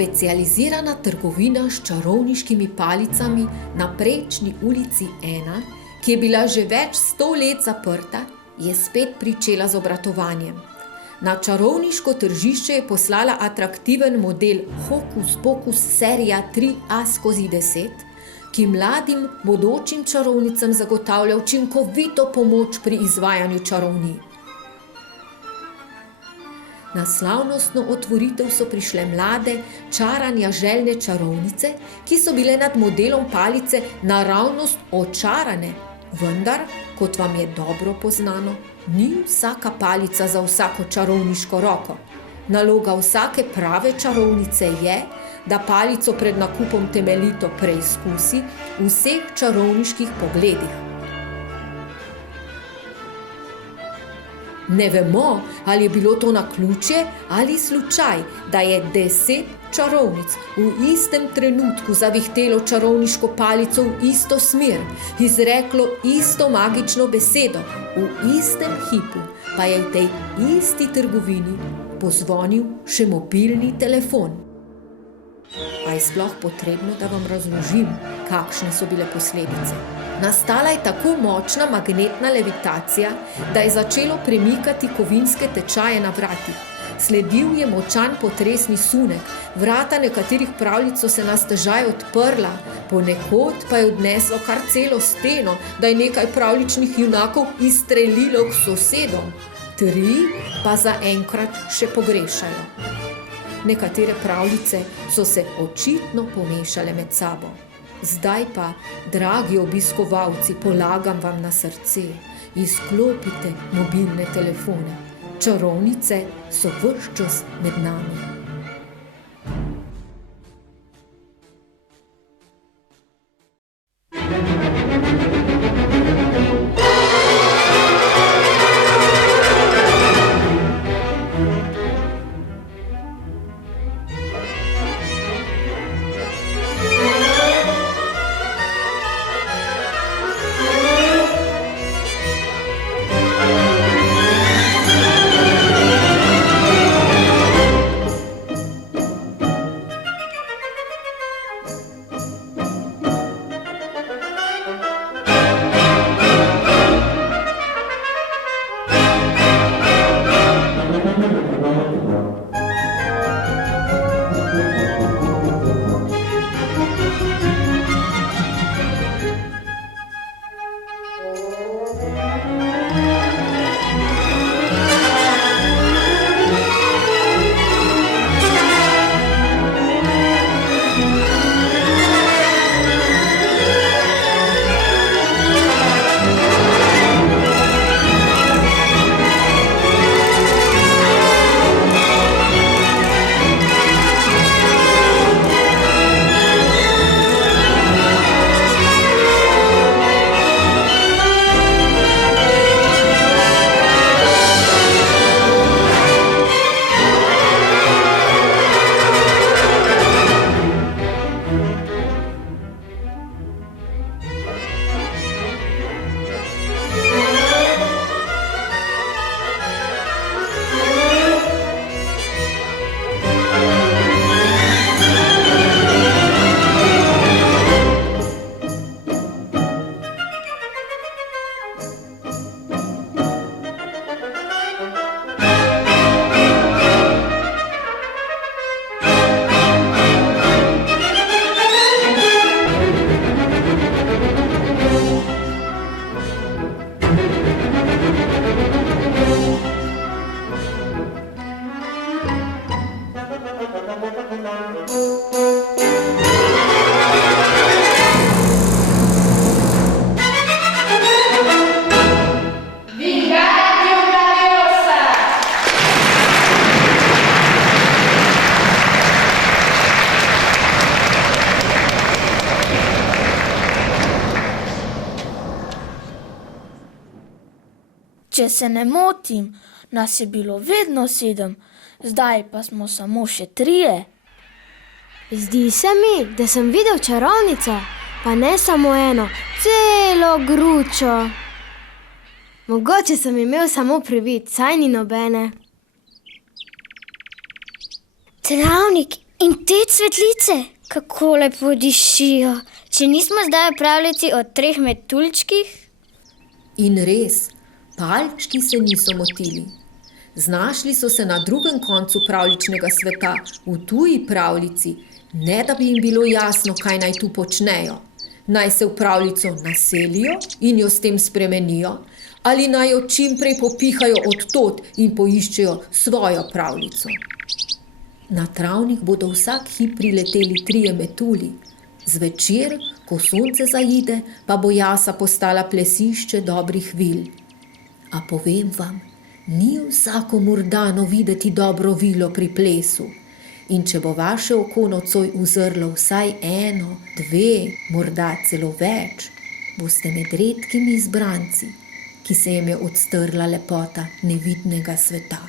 Specializirana trgovina s čarovniškimi palicami na Prečni ulici 1, ki je bila že več 100 let zaprta, je spet pričela z obratovanjem. Na čarovniško tržišče je poslala atraktiven model Hokus Pokus serija 3A/10, ki mladim bodočim čarovnicam zagotavlja učinkovito pomoč pri izvajanju čarovnij. Na slavnostno otvoritev so prišle mlade, čaranja željne čarovnice, ki so bile nad modelom palice naravnost očarane, vendar, kot vam je dobro poznano, ni vsaka palica za vsako čarovniško roko. Naloga vsake prave čarovnice je, da palico pred nakupom temeljito preizkusi v vseh čarovniških pogledih. Ne vemo, ali je bilo to naključje ali slučaj, da je 10 čarovnic v istem trenutku zavihtelo čarovniško palico v isto smer, izreklo isto magično besedo, v istem hipu pa je v tej isti trgovini pozvonil še mobilni telefon. Pa je sploh potrebno, da vam razložim, kakšne so bile posledice. Nastala je tako močna magnetna levitacija, da je začelo premikati kovinske tečaje na vratih. Sledil je močan potresni sunek, vrata nekaterih pravljic so se na stežaj odprla, ponekod pa je odneslo kar celo steno, da je nekaj pravljičnih junakov izstrelilo k sosedom, 3 pa zaenkrat še pogrešajo. Nekatere pravljice so se očitno pomešale med sabo. Zdaj pa, dragi obiskovalci, polagam vam na srce, izklopite mobilne telefone. Čarovnice so ves čas med nami. Če se ne motim, nas je bilo vedno 7, zdaj pa smo samo še 3. Zdi se mi, da sem videl čarovnico, pa ne samo eno, celo gručo. Mogoče sem imel samo privid, saj ni nobene. Travnik In te cvetlice, kako lepo dišijo. Če nismo zdaj v pravljici o 3 metuljčkih? In res, palčki se niso motili. Znašli so se na drugem koncu pravljičnega sveta, v tuji pravljici, ne da bi jim bilo jasno, kaj naj tu počnejo. Naj se v pravljico naselijo in jo s tem spremenijo, ali naj jo čim prej popihajo od tod in poiščejo svojo pravljico. Na travnik bodo vsak hip prileteli 3 metulji. Zvečer, ko sonce zaide, pa bo jasa postala plesišče dobrih vil. A povem vam, ni vsakomur dano videti dobro vilo pri plesu. In če bo vaše oko nocoj uzrlo vsaj 1, 2, morda celo več, boste med redkimi izbranci, ki se jim je odstrla lepota nevidnega sveta.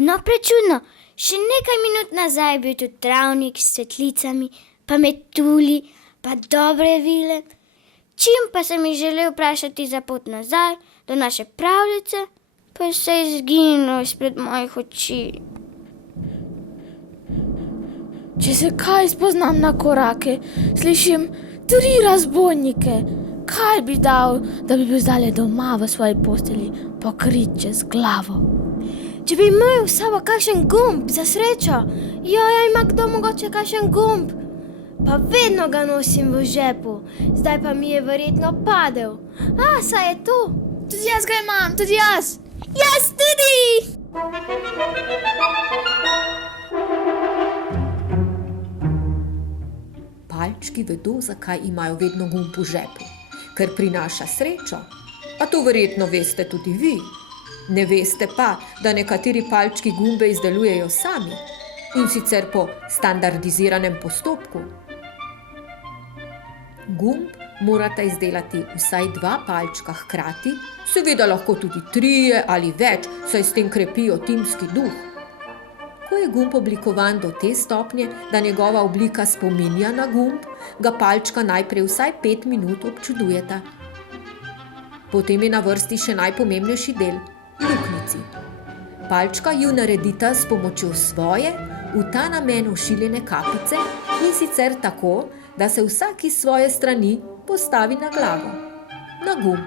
Čudno, prečudno. Še nekaj minut nazaj je bil tu travnik s cvetlicami, pa metulji, pa dobre vile. Čim pa sem jih želel vprašati za pot nazaj do naše pravljice, pa je vse izginilo izpred mojih oči. Če se kaj spoznam na korake, slišim 3 razbojnike. Kaj bi dal, da bi bil zdaj doma v svoji posteli, pokrit čez glavo? Če bi imel v sabo kakšen gumb za srečo, ima kdo mogoče kakšen gumb? Pa vedno ga nosim v žepu, zdaj pa mi je verjetno padel. Saj je tu. Tudi jaz ga imam, tudi jaz. Jaz tudi! Palčki vedo, zakaj imajo vedno gumb v žepu. Ker prinaša srečo. A to verjetno veste tudi vi. Ne veste pa, da nekateri palčki gumbe izdelujejo sami. In sicer po standardiziranem postopku. Gumb morata izdelati vsaj 2 palčka hkrati, seveda lahko tudi 3 ali več, saj s tem krepijo timski duh. Ko je gumb oblikovan do te stopnje, da njegova oblika spominja na gumb, ga palčka najprej vsaj 5 minut občudujeta. Potem je na vrsti še najpomembnejši del – luknjici. Palčka ju naredita s pomočjo svoje, v ta namen ošiljene kapice, in sicer tako, da se vsak iz svoje strani postavi na glavo, na gumb.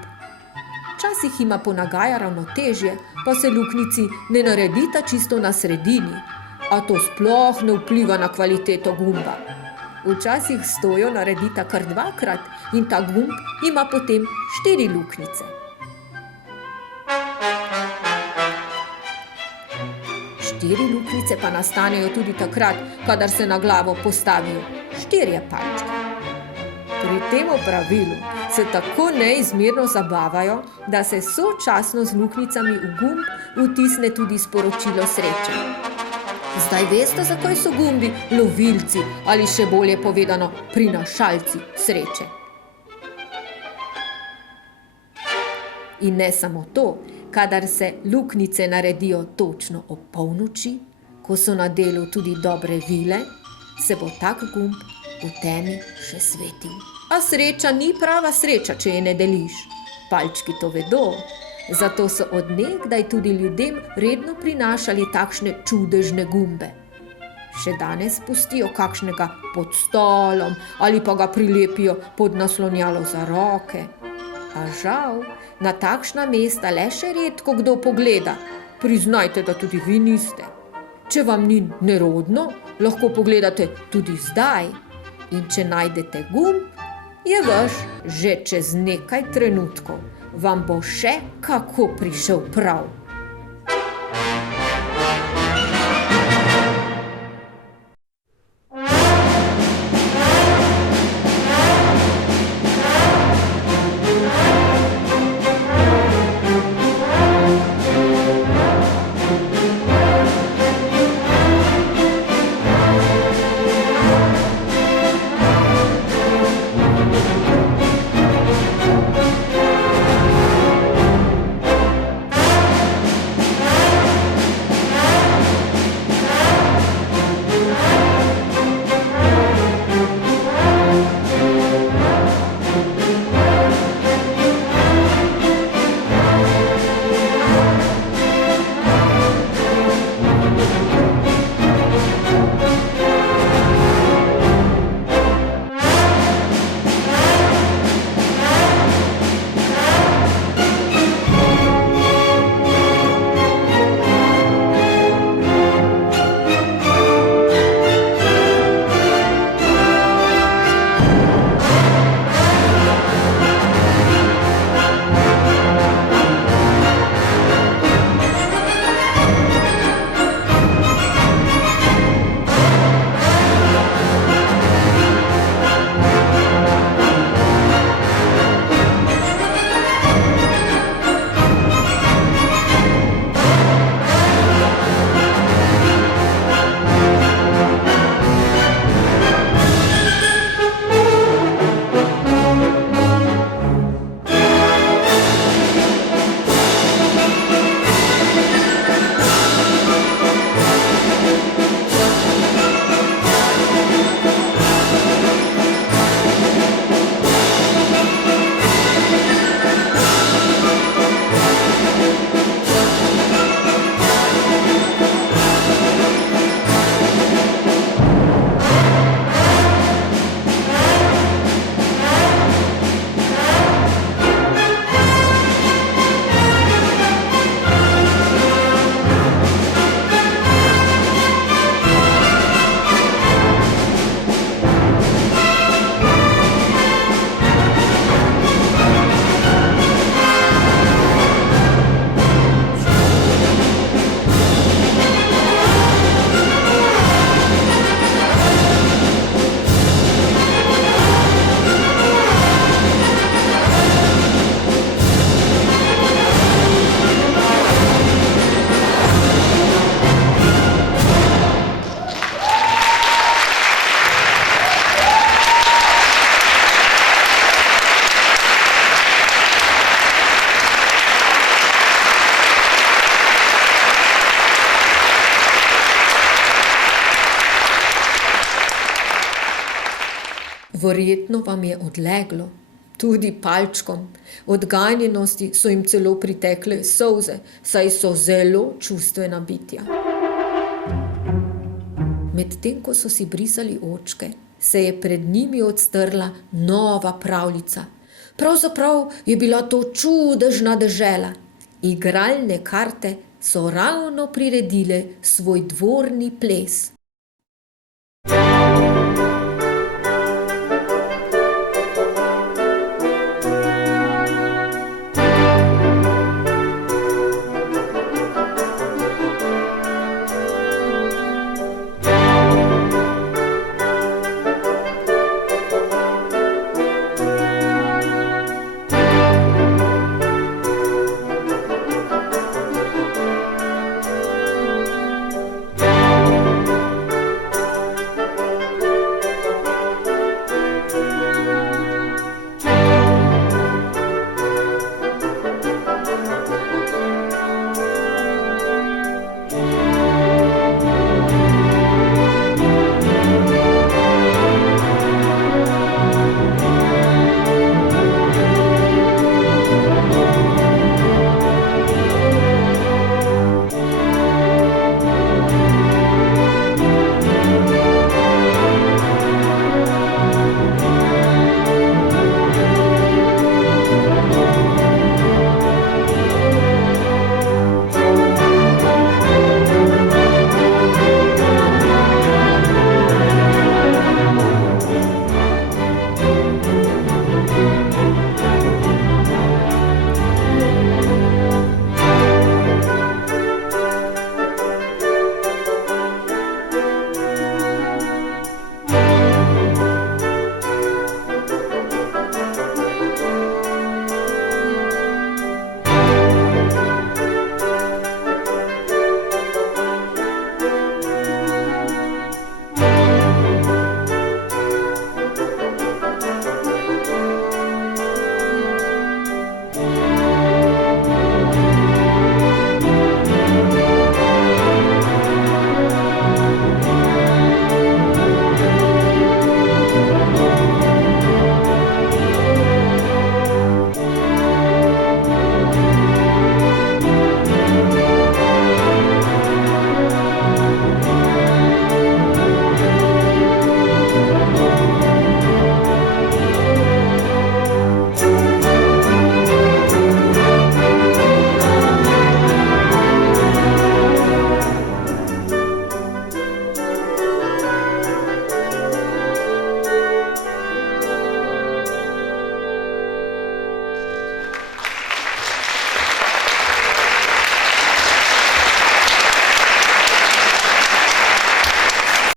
Včasih ima ponagaja ravnotežje, pa se luknjici ne naredita čisto na sredini, a to sploh ne vpliva na kvaliteto gumba. Včasih stojo naredita kar 2-krat in ta gumb ima potem 4 luknjice. 4 luknjice pa nastanejo tudi takrat, kadar se na glavo postavijo 4 palčki. Pri tem pravilu se tako neizmerno zabavajo, da se sočasno z luknjicami v gumb vtisne tudi sporočilo sreče. Zdaj veste, zakaj so gumbi lovilci ali še bolje povedano prinašalci sreče. In ne samo to, kadar se luknjice naredijo točno ob polnoči, ko so na delu tudi dobre vile, se bo tak gumb v temi še svetil. A sreča ni prava sreča, če je ne deliš. Palčki to vedo, zato so od nekdaj tudi ljudem redno prinašali takšne čudežne gumbe. Še danes pustijo kakšnega pod stolom ali pa ga prilepijo pod naslonjalo za roke. A žal, na takšna mesta le še redko kdo pogleda. Priznajte, da tudi vi niste. Če vam ni nerodno, lahko pogledate tudi zdaj. In če najdete gumb, je vaš že čez nekaj trenutkov. Vam bo še kako prišel prav. Verjetno vam je odleglo, tudi palčkom. Od ganjenosti so jim celo pritekle solze, saj so zelo čustvena bitja. Medtem ko so si brisali očke, se je pred njimi odstrla nova pravljica. Pravzaprav je bila to čudežna dežela. Igralne karte so ravno priredile svoj dvorni ples.